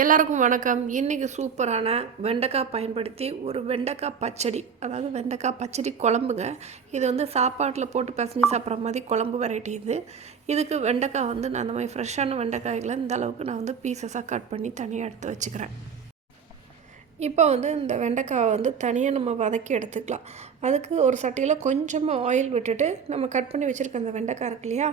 எல்லாருக்கும் வணக்கம். இன்றைக்கி சூப்பரான வெண்டைக்காய் பயன்படுத்தி ஒரு வெண்டைக்காய் பச்சடி அதாவது வெண்டைக்காய் பச்சடி குழம்புங்க. இது வந்து சாப்பாட்டில் போட்டு பசஞ்சு சாப்பிட்ற மாதிரி குழம்பு வெரைட்டி இது. இதுக்கு வெண்டைக்காய் வந்து நான் அந்த மாதிரி ஃப்ரெஷ்ஷான வெண்டைக்காய்களை இந்த அளவுக்கு நான் வந்து பீசஸாக கட் பண்ணி தனியாக எடுத்து வச்சுக்கிறேன். இப்போ வந்து இந்த வெண்டைக்காயை வந்து தனியாக நம்ம வதக்கி எடுத்துக்கலாம். அதுக்கு ஒரு சட்டியில் கொஞ்சமாக ஆயில் விட்டுட்டு நம்ம கட் பண்ணி வச்சுருக்க அந்த வெண்டைக்காய் இருக்கு இல்லையா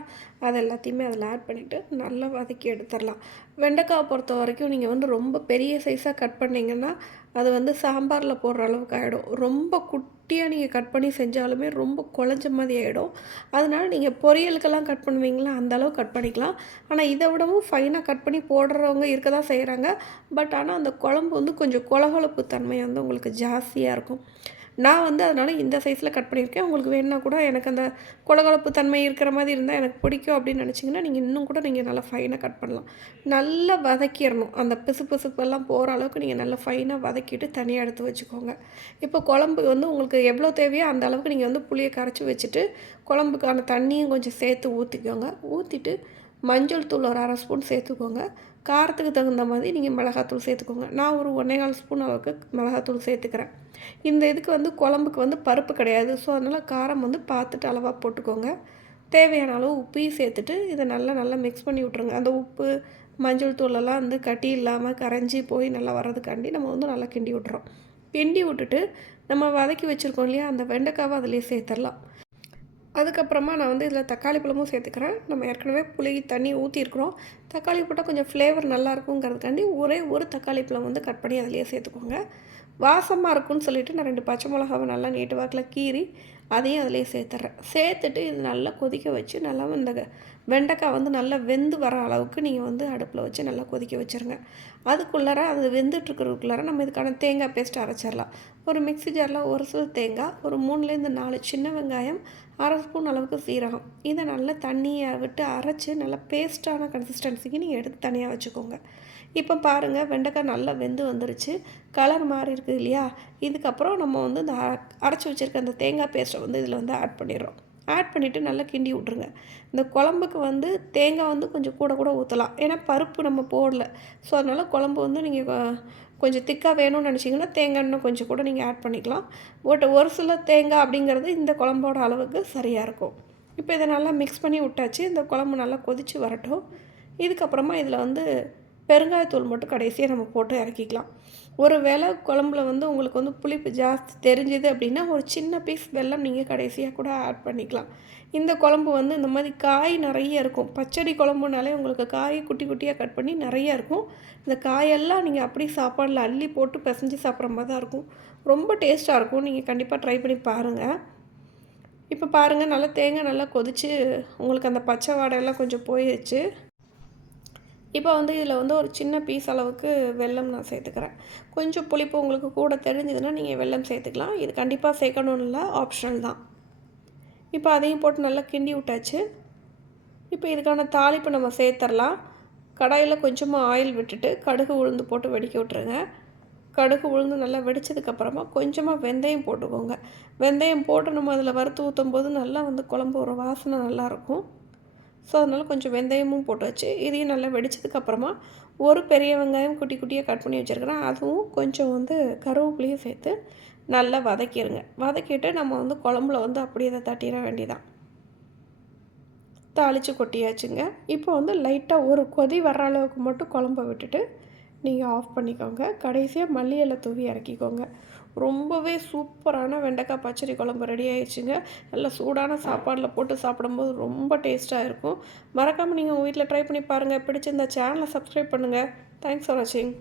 அது எல்லாத்தையுமே அதில் ஆட் பண்ணிவிட்டு நல்லா வதக்கி எடுத்துடலாம். வெண்டைக்காய் பொறுத்த வரைக்கும் நீங்கள் வந்து ரொம்ப பெரிய சைஸாக கட் பண்ணிங்கன்னா அது வந்து சாம்பாரில் போடுற அளவுக்கு ஆகிடும் ரொம்ப குட்டியாக நீங்கள் கட் பண்ணி செஞ்சாலுமே ரொம்ப குழஞ்ச மாதிரி ஆகிடும் அதனால் நீங்கள் பொரியலுக்கெல்லாம் கட் பண்ணுவீங்களா அந்த அளவு கட் பண்ணிக்கலாம். ஆனால் இதை விடவும் ஃபைனாக கட் பண்ணி போடுறவங்க இருக்க தான் செய்கிறாங்க பட் ஆனால் அந்த குழம்பு வந்து கொஞ்சம் கொலகொலப்பு தன்மை வந்து உங்களுக்கு ஜாஸ்தியாக இருக்கும். நான் வந்து அதனால் இந்த சைஸில் கட் பண்ணியிருக்கேன். உங்களுக்கு வேணுன்னா கூட எனக்கு அந்த கொலகொலப்பு தன்மை இருக்கிற மாதிரி இருந்தால் எனக்கு பிடிக்கும் அப்படின்னு நினச்சிங்கன்னா நீங்கள் இன்னும் கூட நீங்கள் நல்லா ஃபைனாக கட் பண்ணலாம். நல்லா வதக்கிடணும். அந்த பிசு பிசுப்பெல்லாம் போகிற அளவுக்கு நீங்கள் நல்லா ஃபைனாக வதக்கிட்டு தனியாக எடுத்து வச்சுக்கோங்க. இப்போ குழம்பு வந்து உங்களுக்கு எவ்வளோ தேவையோ அந்த அளவுக்கு நீங்கள் வந்து புளியை கரைச்சி வச்சுட்டு குழம்புக்கான தண்ணியும் கொஞ்சம் சேர்த்து ஊற்றிக்கோங்க ஊற்றிட்டு மஞ்சள் தூள் ஒரு அரை ஸ்பூன் சேர்த்துக்கோங்க. காரத்துக்கு தகுந்த மாதிரி நீங்கள் மிளகாத்தூள் சேர்த்துக்கோங்க. நான் ஒரு ஒன்றே கால் ஸ்பூன் அளவுக்கு மிளகாத்தூள் சேர்த்துக்கிறேன். இந்த இதுக்கு வந்து குழம்புக்கு வந்து பருப்பு கிடையாது. ஸோ அதனால் காரம் வந்து பார்த்துட்டு அளவாக போட்டுக்கோங்க. தேவையான அளவு உப்பையும் சேர்த்துட்டு இதை நல்லா நல்லா மிக்ஸ் பண்ணி விட்ருங்க அந்த உப்பு மஞ்சள் தூளெல்லாம் வந்து கட்டி இல்லாமல் கரைஞ்சி போய் நல்லா வர்றதுக்காண்டி நம்ம வந்து நல்லா கிண்டி விட்றோம் கிண்டி விட்டுட்டு நம்ம வதக்கி வச்சுருக்கோம் இல்லையா? அந்த வெண்டைக்காவை அதிலே சேர்த்துடலாம். அதுக்கப்புறமா நான் வந்து இதில் தக்காளி பழமும் சேர்த்துக்கிறேன். நம்ம ஏற்கனவே புளி தண்ணி ஊற்றிருக்கிறோம் தக்காளி போட்டால் கொஞ்சம் ஃப்ளேவர் நல்லா இருக்குங்கிறதுக்காண்டி ஒரே ஒரு தக்காளி பழம் வந்து கட் பண்ணி அதிலேயே சேர்த்துக்கோங்க. வாசமாக இருக்கும்னு சொல்லிவிட்டு நான் ரெண்டு பச்சை மிளகாவை நல்லா நீட்டு வாக்கில் கீறி அதையும் அதிலே சேர்த்துட்றேன் சேர்த்துட்டு இது நல்லா கொதிக்க வச்சு நல்லா இந்த வெண்டைக்காய் வந்து நல்லா வெந்து வர அளவுக்கு நீங்கள் வந்து அடுப்பில் வச்சு நல்லா கொதிக்க வச்சுருங்க. அதுக்குள்ளார அது வெந்துட்டுருக்கிறதுக்குள்ளார நம்ம இதுக்கான தேங்காய் பேஸ்ட் அரைச்சிடலாம். ஒரு மிக்சி ஜாரில் ஒரு சில தேங்காய் ஒரு மூணுலேருந்து நாலு சின்ன வெங்காயம் அரை ஸ்பூன் அளவுக்கு சீரகம். இதை நல்லா தண்ணியை விட்டு அரைச்சி நல்லா பேஸ்ட்டான அரிசிக்கு நீங்கள் எடுத்து தனியாக வச்சுக்கோங்க. இப்போ பாருங்கள் வெண்டைக்காய் நல்லா வெந்து வந்துருச்சு. கலர் மாறி இருக்குது இல்லையா? இதுக்கப்புறம் நம்ம வந்து இந்த அரைச்சி வச்சுருக்க அந்த தேங்காய் பேஸ்ட்டை வந்து இதில் வந்து ஆட் பண்ணிடுறோம். ஆட் பண்ணிவிட்டு நல்லா கிண்டி விட்ருங்க இந்த குழம்புக்கு வந்து தேங்காய் வந்து கொஞ்சம் கூட கூட ஊற்றலாம் ஏன்னா பருப்பு நம்ம போடல. ஸோ அதனால் குழம்பு வந்து நீங்கள் கொஞ்சம் திக்காக வேணும்னு நினச்சிங்கன்னா தேங்காய் இன்னும் கொஞ்சம் கூட நீங்கள் ஆட் பண்ணிக்கலாம். பட் ஒரு சில தேங்காய் அப்படிங்கிறது இந்த குழம்போட அளவுக்கு சரியாக இருக்கும். இப்போ இதை நல்லா மிக்ஸ் பண்ணி விட்டாச்சு. இந்த குழம்பு நல்லா கொதித்து வரட்டும். இதுக்கப்புறமா இதில் வந்து பெருங்காயத்தூள் மட்டும் கடைசியாக நம்ம போட்டு இறக்கிக்கலாம். ஒரு வேளை குழம்புல வந்து உங்களுக்கு வந்து புளிப்பு ஜாஸ்தி தெரிஞ்சுது அப்படின்னா ஒரு சின்ன பீஸ் வெல்லம் நீங்கள் கடைசியாக கூட ஆட் பண்ணிக்கலாம். இந்த குழம்பு வந்து இந்த மாதிரி காய் நிறைய இருக்கும். பச்சடி குழம்புனாலே உங்களுக்கு காய் குட்டி குட்டியாக கட் பண்ணி நிறைய இருக்கும். இந்த காயெல்லாம் நீங்கள் அப்படியே சாப்பாடில் அள்ளி போட்டு பிசைஞ்சு சாப்பிட்ற மாதிரி தான் இருக்கும். ரொம்ப டேஸ்ட்டாக இருக்கும். நீங்கள் கண்டிப்பாக ட்ரை பண்ணி பாருங்கள் இப்போ பாருங்கள் நல்லா தேங்காய் நல்லா கொதித்து உங்களுக்கு அந்த பச்சை வாடையெல்லாம் கொஞ்சம் போயிடுச்சு இப்போ வந்து இதில் வந்து ஒரு சின்ன பீஸ் அளவுக்கு வெல்லம் நான் சேர்த்துக்கிறேன். கொஞ்சம் புளிப்பு உங்களுக்கு கூட தெரிஞ்சதுன்னா நீங்கள் வெல்லம் சேர்த்துக்கலாம். இது கண்டிப்பாக சேர்க்கணும்னு இல்லை ஆப்ஷனல் தான். இப்போ அதையும் போட்டு நல்லா கிண்டி விட்டாச்சு. இப்போ இதுக்கான தாளிப்பு நம்ம சேர்த்துடலாம். கடாயில் கொஞ்சமாக ஆயில் விட்டுட்டு கடுகு உளுந்து போட்டு வெடிக்க விட்ருங்க கடுகு உளுந்து நல்லா வெடித்ததுக்கப்புறமா கொஞ்சமாக வெந்தயம் போட்டுக்கோங்க. வெந்தயம் போட்டு நம்ம அதில் வறுத்து ஊற்றும் போது நல்லா வந்து குழம்பு ஒரு வாசனை நல்லாயிருக்கும் ஸோ அதனால் கொஞ்சம் வெந்தயமும் போட்டு வச்சு இதையும் நல்லா வெடித்ததுக்கப்புறமா ஒரு பெரிய வெங்காயம் குட்டி குட்டியாக கட் பண்ணி வச்சுருக்கிறேன். அதுவும் கொஞ்சம் வந்து கருவேப்பிலையும் சேர்த்து நல்லா வதக்கிடுங்க வதக்கிட்டு நம்ம வந்து குழம்புல வந்து அப்படியே அதை தட்டிட வேண்டியதான் தாளித்து கொட்டியாச்சுங்க. இப்போ வந்து லைட்டாக ஒரு கொதி வர்ற அளவுக்கு மட்டும் குழம்ப விட்டுட்டு நீங்கள் ஆஃப் பண்ணிக்கோங்க. கடைசியாக மல்லி இலை தூவி இறக்கிக்கோங்க. ரொம்பவே சூப்பரான வெண்டைக்காய் பச்சடி குழம்பு ரெடி ஆயிடுச்சுங்க. நல்லா சூடான சாப்பாடில் போட்டு சாப்பிடும்போது ரொம்ப டேஸ்ட்டாக இருக்கும். மறக்காமல் நீங்கள் உங்கள் வீட்டில் ட்ரை பண்ணி பாருங்கள் பிடிச்சிருந்த சேனலை சப்ஸ்கிரைப் பண்ணுங்கள் தேங்க்ஸ் ஃபார் வாட்சிங்